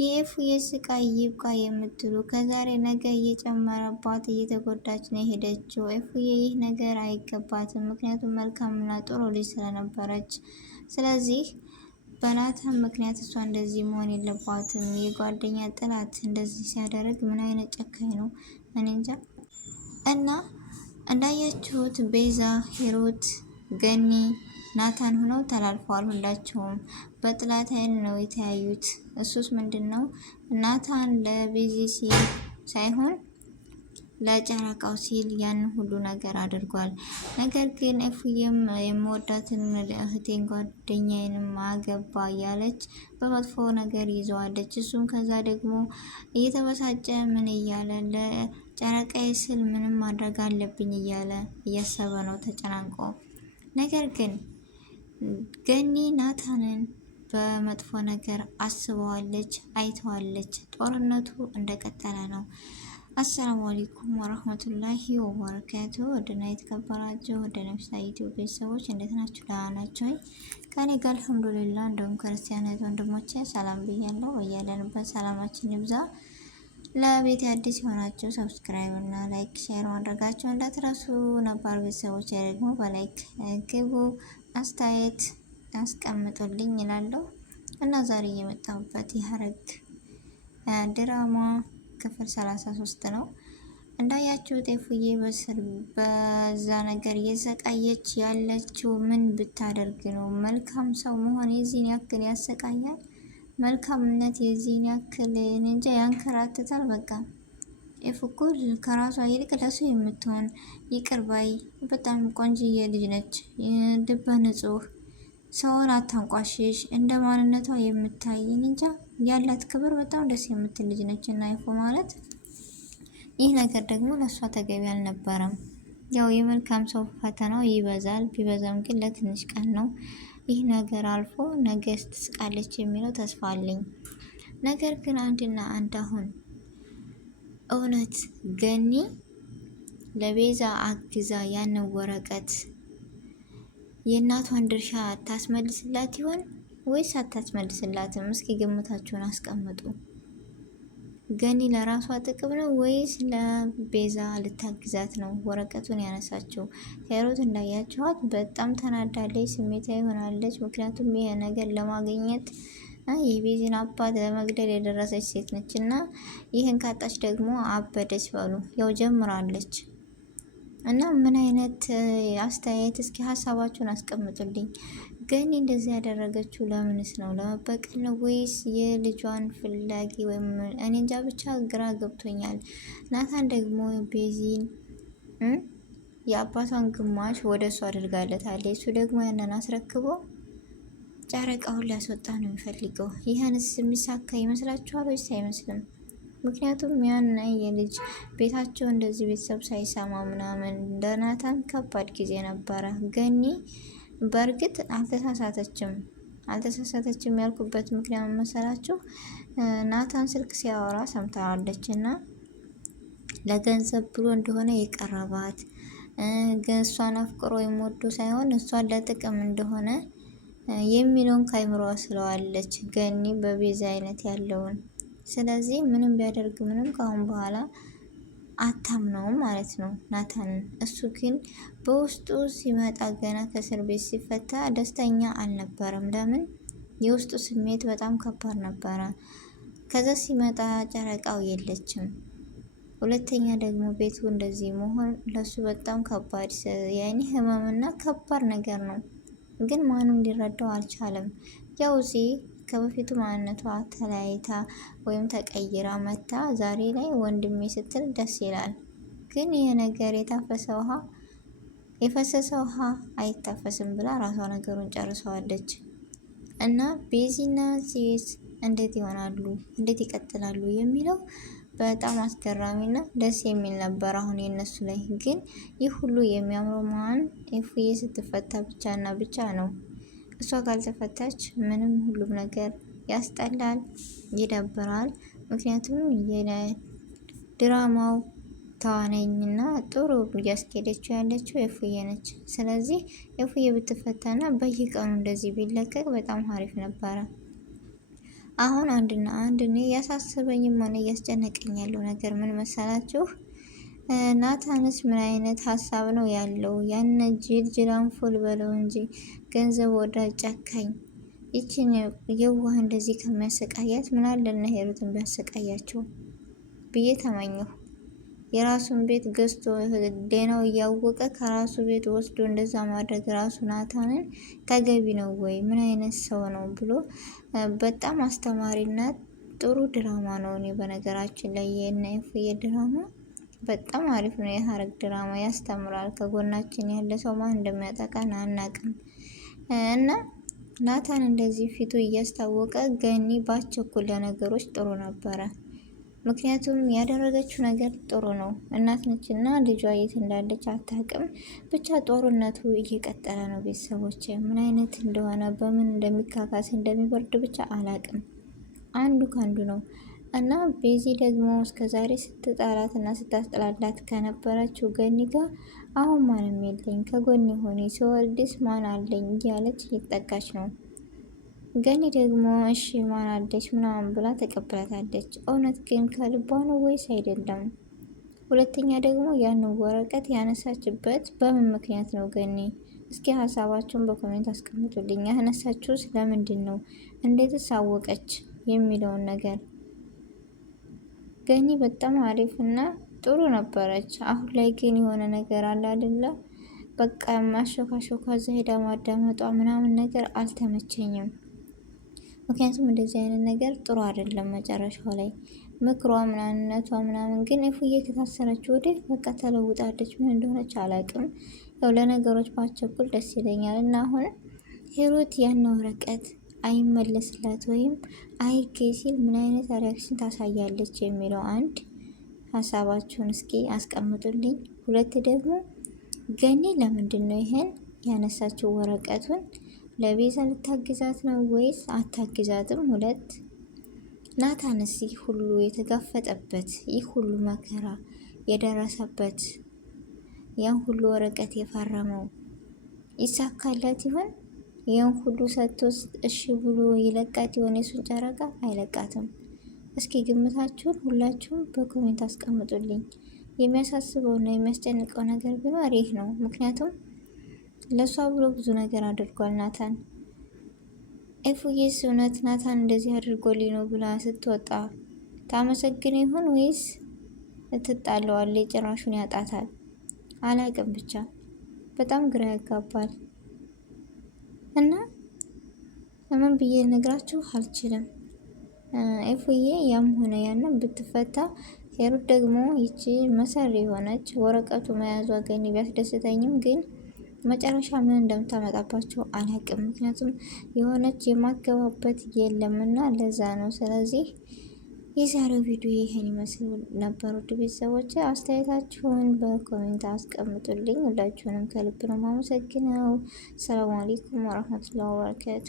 የኤፉዬ ስቃይ ይብቃ የምትሉ ከዛሬ ነገ እየጨመረባት እየተጎዳች ነው የሄደችው። ኤፉዬ ይህ ነገር አይገባትም፣ ምክንያቱም መልካምና ጥሩ ልጅ ስለነበረች። ስለዚህ በናታን ምክንያት እሷ እንደዚህ መሆን የለባትም። የጓደኛ ጥላት እንደዚህ ሲያደርግ ምን አይነት ጨካኝ ነው? እኔ እንጃ። እና እንዳያችሁት ቤዛ፣ ሂሩት፣ ገኒ፣ ናታን ሆነው ተላልፈዋል። ሁላቸውም በጥላት አይን ነው የተያዩት። እሱስ ምንድን ነው ናታን ለቤዚ ሲል ሳይሆን ለጨረቃው ሲል ያን ሁሉ ነገር አድርጓል። ነገር ግን እፉዬም የምወዳትን እህቴን ጓደኛዬንም አገባ እያለች በመጥፎ ነገር ይዘዋለች። እሱም ከዛ ደግሞ እየተበሳጨ ምን እያለ ለጨረቃዬ ስል ምንም ማድረግ አለብኝ እያለ እያሰበ ነው ተጨናንቆ። ነገር ግን ገኒ ናታንን በመጥፎ ነገር አስበዋለች፣ አይተዋለች። ጦርነቱ እንደቀጠለ ነው። አሰላሙ አለይኩም ወራህመቱላሂ ወበረካቱ። ወደና የተከበራችሁ ወደ ነፍሳ ዩቲዩብ ቤተሰቦች እንዴት ናችሁ? ደህና ናችሁ? ከኔ ጋር አልሐምዱሊላህ። እንደውም ክርስቲያን ወንድሞቼ ሰላም ብያለሁ። በያለንበት ሰላማችን ይብዛ። ለቤት አዲስ የሆናችሁ ሰብስክራይብ እና ላይክ ሼር ማድረጋችሁ እንዳትረሱ። ነባር ቤተሰቦች ደግሞ በላይክ ግቡ፣ አስተያየት አስቀምጡልኝ ይላለሁ እና ዛሬ የመጣሁበት የሐረግ ድራማ ክፍል 33 ነው። እንዳያችሁት ኤፉዬ በዛ ነገር እየሰቃየች ያለችው ምን ብታደርግ ነው? መልካም ሰው መሆን የዚህን ያክል ያሰቃያል? መልካምነት የዚህን ያክል እንጃ ያንከራትታል። በቃ ኤፉ እኮ ከራሷ ይልቅ ለሱ የምትሆን ይቅር ባይ በጣም ቆንጅዬ ልጅ ነች። ልበ ንጹህ፣ ሰውን አታንቋሽሽ፣ እንደ ማንነቷ የምታይ እንጃ ያላት ክብር በጣም ደስ የምትል ልጅ ነች። እና ኤፉ ማለት ይህ ነገር ደግሞ ለእሷ ተገቢ አልነበረም። ያው የመልካም ሰው ፈተናው ይበዛል፣ ቢበዛም ግን ለትንሽ ቀን ነው። ይህ ነገር አልፎ ነገ ትስቃለች የሚለው ተስፋ አለኝ። ነገር ግን አንድና አንድ አሁን እውነት ገኒ ለቤዛ አግዛ ያንን ወረቀት የእናቷን ድርሻ ታስመልስላት ይሆን ወይስ አታስመልስላትም? እስኪ ግምታችሁን አስቀምጡ። ገኒ ለራሷ ጥቅም ነው ወይስ ለቤዛ ልታግዛት ነው ወረቀቱን ያነሳችው? ሂሩት እንዳያችኋት በጣም ተናዳለች፣ ስሜታዊ ሆናለች። ምክንያቱም ይሄ ነገር ለማግኘት የቤዚን አባት ለመግደል የደረሰች ሴት ነች እና ይህን ካጣች ደግሞ አበደች በሉ። ያው ጀምራለች እና ምን አይነት አስተያየት እስኪ ሀሳባችሁን አስቀምጡልኝ። ገኒ እንደዚህ ያደረገችው ለምንስ ነው? ለመበቀል ነው ወይስ የልጇን ፍላጊ ወይም እኔ እንጃ፣ ብቻ ግራ ገብቶኛል። ናታን ደግሞ ቤዚን የአባቷን ግማሽ ወደ እሱ አድርጋለታለች። እሱ ደግሞ ያንን አስረክቦ ጨረቃውን ሊያስወጣ ነው የሚፈልገው። ይህንስ የሚሳካ ይመስላችኋል ወይስ አይመስልም? ምክንያቱም ያን የልጅ ቤታቸው እንደዚህ ቤተሰብ ሳይሰማ ምናምን ለናታን ከባድ ጊዜ ነበረ። ገኒ በእርግጥ አልተሳሳተችም ያልኩበት ምክንያት መሰላችሁ? ናታን ስልክ ሲያወራ ሰምታዋለች እና ለገንዘብ ብሎ እንደሆነ የቀረባት እሷን አፍቅሮ የሚወዱ ሳይሆን እሷን ለጥቅም እንደሆነ የሚለውን ካይምሮዋ ስለዋለች ገኒ በቤዛ አይነት ያለውን። ስለዚህ ምንም ቢያደርግ ምንም ከአሁን በኋላ አታምነውም ማለት ነው ናታንን። እሱ ግን በውስጡ ሲመጣ ገና ከእስር ቤት ሲፈታ ደስተኛ አልነበረም። ለምን? የውስጡ ስሜት በጣም ከባድ ነበረ። ከዛ ሲመጣ ጨረቃው የለችም። ሁለተኛ ደግሞ ቤቱ እንደዚህ መሆን ለሱ በጣም ከባድ ያኔ ህመምና ከባድ ነገር ነው። ግን ማንም ሊረዳው አልቻለም። ያው እዚህ ከበፊቱ ማንነቷ ተለያይታ ወይም ተቀይራ መታ ዛሬ ላይ ወንድሜ ስትል ደስ ይላል። ግን ይሄ ነገር የፈሰሰ ውሃ አይታፈስም ብላ ራሷ ነገሩን ጨርሰዋለች። እና ቤዚና ሴት እንዴት ይሆናሉ፣ እንዴት ይቀጥላሉ የሚለው በጣም አስገራሚና ደስ የሚል ነበር። አሁን የነሱ ላይ ግን ይህ ሁሉ የሚያምረው ማን ኤፉዬ ስትፈታ ብቻና ብቻ ነው። እሷ ካልተፈታች ምንም ሁሉም ነገር ያስጠላል፣ ይደብራል። ምክንያቱም የድራማው ተዋናኝና ጥሩ እያስኬደችው ያለችው ኤፉዬ ነች። ስለዚህ ኤፉዬ ብትፈታና በየቀኑ እንደዚህ ቢለቀቅ በጣም አሪፍ ነበረ። አሁን አንድና አንድ እኔ እያሳሰበኝም ሆነ እያስጨነቀኝ ያለው ነገር ምን መሰላችሁ? ናታንስ ምን አይነት ሀሳብ ነው ያለው? ያን ጅል ፉል በለው እንጂ ገንዘብ ወዳጅ ጨካኝ ይችን የዋህ እንደዚህ ከሚያሰቃያት ምን አለና ሄሩትን ቢያሰቃያቸው ብዬ ተመኘሁ። የራሱን ቤት ገዝቶ ዴናው እያወቀ ከራሱ ቤት ወስዶ እንደዛ ማድረግ ራሱ ናታንን ተገቢ ነው ወይ? ምን አይነት ሰው ነው ብሎ በጣም አስተማሪና ጥሩ ድራማ ነው። እኔ በነገራችን ላይ የእነ ኤፉዬ ድራማ በጣም አሪፍ ነው። የሀረግ ድራማ ያስተምራል። ከጎናችን ያለ ሰው ማን እንደሚያጠቃን አናቅም እና ናታን እንደዚህ ፊቱ እያስታወቀ ገኒ ባቸኩል ለነገሮች ጥሩ ነበረ። ምክንያቱም ያደረገችው ነገር ጥሩ ነው። እናት ነች እና ልጇ የት እንዳለች አታውቅም። ብቻ ጦርነቱ እየቀጠለ ነው። ቤተሰቦች ምን አይነት እንደሆነ በምን እንደሚካካስ እንደሚበርድ ብቻ አላውቅም። አንዱ ከአንዱ ነው እና ቤዚ ደግሞ እስከዛሬ ስትጣላት እና ስታስጠላላት ከነበረችው ገኒ ጋር አሁን ማንም የለኝ ከጎን ሆኔ ሲወርድስ ማን አለኝ እያለች እየተጠጋች ነው። ገኒ ደግሞ እሺ ማን አለች ምናምን ብላ ተቀብላታለች። እውነት ግን ከልቧ ነው ወይስ አይደለም? ሁለተኛ ደግሞ ያንን ወረቀት ያነሳችበት በምን ምክንያት ነው? ገኒ እስኪ ሀሳባችሁን በኮሜንት አስቀምጡልኝ። ያነሳችሁ ስለምንድን ነው? እንዴትስ አወቀች የሚለውን ነገር። ገኒ በጣም አሪፍ እና ጥሩ ነበረች። አሁን ላይ ግን የሆነ ነገር አለ አይደለ? በቃ ማሾካሾካ እዛ ሄዳ ማዳመጧ ምናምን ነገር አልተመቸኝም። ምክንያቱም እንደዚህ አይነት ነገር ጥሩ አይደለም። መጨረሻው ላይ ምክሯ ምናምነቷ ምናምን ግን ኤፉዬ ከታሰረች ወዲህ በቃ ተለውጣለች። ምን እንደሆነች አላውቅም። ያው ለነገሮች ባቸኩል ደስ ይለኛል እና አሁን ሂሩት ያን ወረቀት አይመለስላት ወይም አይገኝ ሲል ምን አይነት ሪያክሽን ታሳያለች የሚለው አንድ ሀሳባችሁን እስኪ አስቀምጡልኝ። ሁለት ደግሞ ገኒ ለምንድን ነው ይሄን ያነሳችው ወረቀቱን? ለቤዛ ልታግዛት ነው ወይስ አታግዛትም? ሁለት ናታንስ ይህ ሁሉ የተጋፈጠበት ይህ ሁሉ መከራ የደረሰበት ያን ሁሉ ወረቀት የፈረመው ይሳካላት ይሆን? ያን ሁሉ ሰጥቶስ እሺ ብሎ ይለቃት ይሆን? የሱን ጨረቃ አይለቃትም። እስኪ ግምታችሁን ሁላችሁም በኮሜንት አስቀምጡልኝ። የሚያሳስበውና የሚያስጨንቀው ነገር ቢኖር ይህ ነው። ምክንያቱም ለሷ ብሎ ብዙ ነገር አድርጓል ናታን። ኤፉዬስ እውነት ናታን እንደዚህ አድርጎልኝ ነው ብላ ስትወጣ ታመሰግን ይሆን ወይስ ትጣለዋለች? ጭራሹን ያጣታል። አላቅም ብቻ በጣም ግራ ያጋባል እና ምን ብዬ ነግራችሁ አልችልም። ኤፉዬ ያም ሆነ ያንን ብትፈታ፣ ሄሩት ደግሞ ይቺ መሰሪ የሆነች ወረቀቱ መያዟ ገኒ ቢያስደስተኝም ግን መጨረሻ ምን እንደምታመጣባቸው አላቅም። ምክንያቱም የሆነች የማገባበት የለምና ለዛ ነው። ስለዚህ የዛሬው ቪዲዮ ይሄን ይመስል ነበር። ውድ ቤተሰቦች አስተያየታችሁን በኮሜንት አስቀምጡልኝ። ሁላችሁንም ከልብ ነው ማመሰግነው። ሰላም አለይኩም ወራህመቱላሂ ወበረካቱ።